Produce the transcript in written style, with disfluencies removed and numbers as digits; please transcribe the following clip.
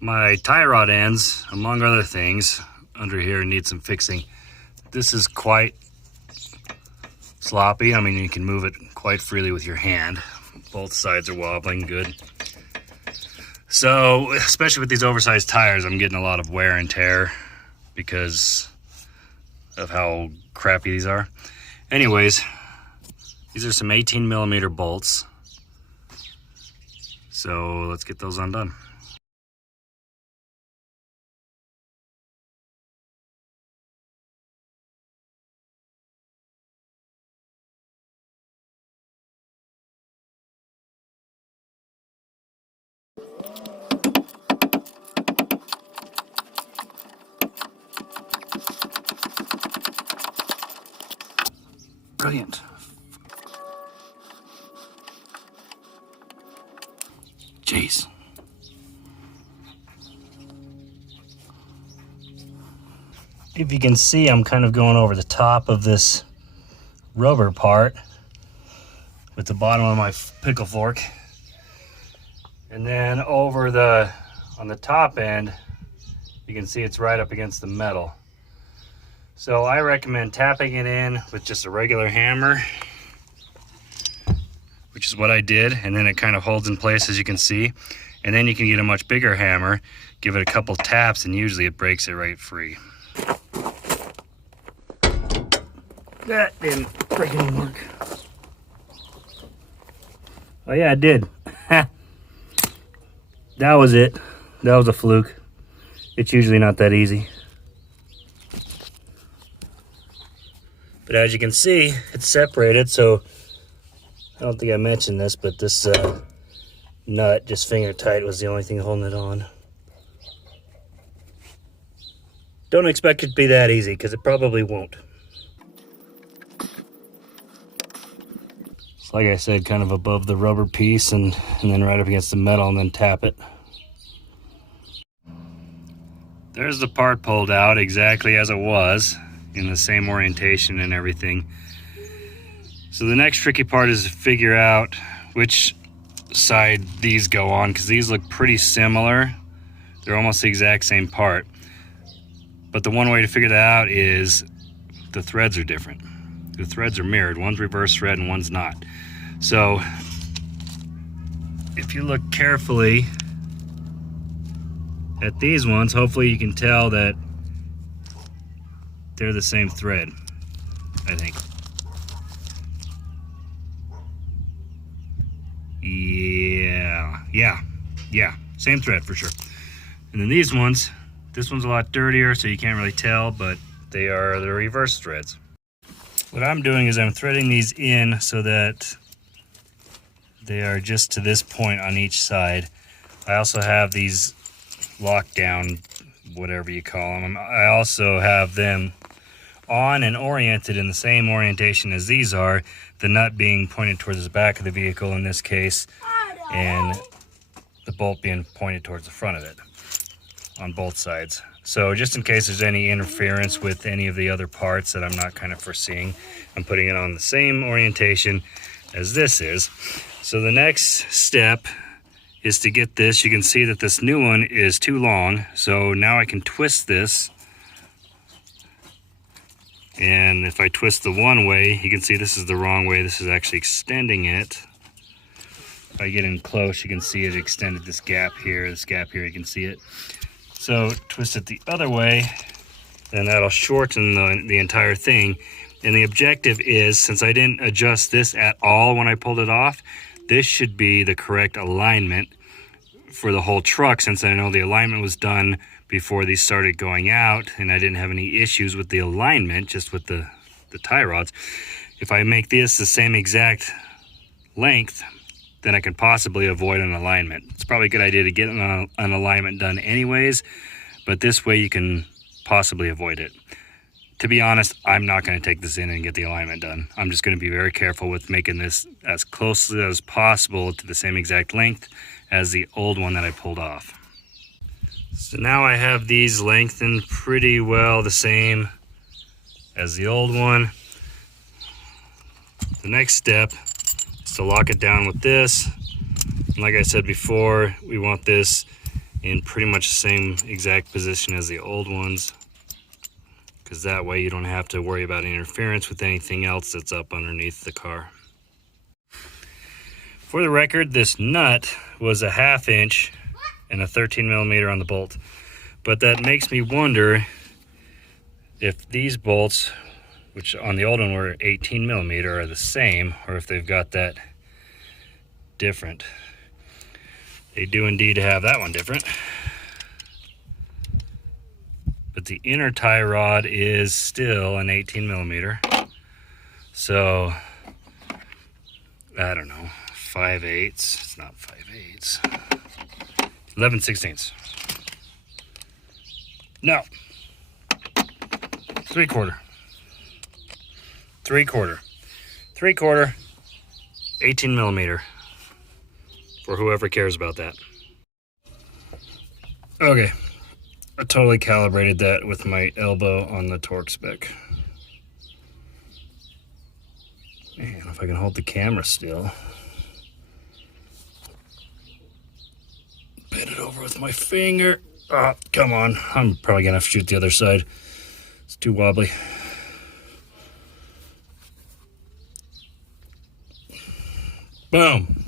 My tie rod ends, among other things, under here need some fixing. This is quite sloppy. I mean, you can move it quite freely with your hand. Both sides are wobbling good. So, especially with these oversized tires, I'm getting a lot of wear and tear because of how crappy these are. Anyways, these are some 18mm bolts. So let's get those undone. Brilliant. Jeez. If you can see, I'm kind of going over the top of this rubber part with the bottom of my pickle fork. And then over on the top end, you can see it's right up against the metal. So I recommend tapping it in with just a regular hammer, which is what I did, and then it kind of holds in place, as you can see. And then you can get a much bigger hammer, give it a couple taps, and usually it breaks it right free. That didn't freaking work. Oh yeah, it did. That was it. That was a fluke. It's usually not that easy. But as you can see, it's separated, so I don't think I mentioned this, but this nut, just finger tight, was the only thing holding it on. Don't expect it to be that easy, because it probably won't. It's like I said, kind of above the rubber piece and then right up against the metal, and then tap it. There's the part pulled out exactly as it was, in the same orientation and everything. So the next tricky part is to figure out which side these go on, because these look pretty similar. They're almost the exact same part. But the one way to figure that out is the threads are different. The threads are mirrored. One's reverse thread and one's not. So if you look carefully at these ones, hopefully you can tell that they're the same thread, I think. Yeah, same thread for sure. And then these ones, this one's a lot dirtier, so you can't really tell, but they are the reverse threads. What I'm doing is I'm threading these in so that they are just to this point on each side. I also have these lockdown, whatever you call them. I also have them on and oriented in the same orientation as these are, the nut being pointed towards the back of the vehicle in this case, and the bolt being pointed towards the front of it on both sides. So just in case there's any interference with any of the other parts that I'm not kind of foreseeing, I'm putting it on the same orientation as this is. So the next step is to get this. You can see that this new one is too long, so now I can twist this. And if I twist the one way, you can see this is the wrong way. This is actually extending it. If I get in close, you can see it extended this gap here, you can see it. So twist it the other way, and that'll shorten the entire thing. And the objective is, since I didn't adjust this at all when I pulled it off, this should be the correct alignment for the whole truck, since I know the alignment was done before these started going out, and I didn't have any issues with the alignment, just with the tie rods. If I make this the same exact length, then I can possibly avoid an alignment. It's probably a good idea to get an alignment done anyways, but this way you can possibly avoid it. To be honest, I'm not going to take this in and get the alignment done. I'm just going to be very careful with making this as closely as possible to the same exact length as the old one that I pulled off. So now I have these lengthened pretty well the same as the old one. The next step is to lock it down with this. And like I said before, we want this in pretty much the same exact position as the old ones, because that way you don't have to worry about interference with anything else that's up underneath the car. For the record, this nut was a 1/2 inch and a 13 millimeter on the bolt, but that makes me wonder if these bolts, which on the old one were 18 millimeter, are the same, or if they've got that different. They do indeed have that one different. But the inner tie rod is still an 18 millimeter. So, I don't know, 5/8. It's not 5/8. 11/16. No. 3/4. 3/4. 3/4. 18 millimeter. For whoever cares about that. Okay. I totally calibrated that with my elbow on the torque spec. Man, if I can hold the camera still. Bend it over with my finger. Oh, come on. I'm probably gonna have to shoot the other side. It's too wobbly. Boom.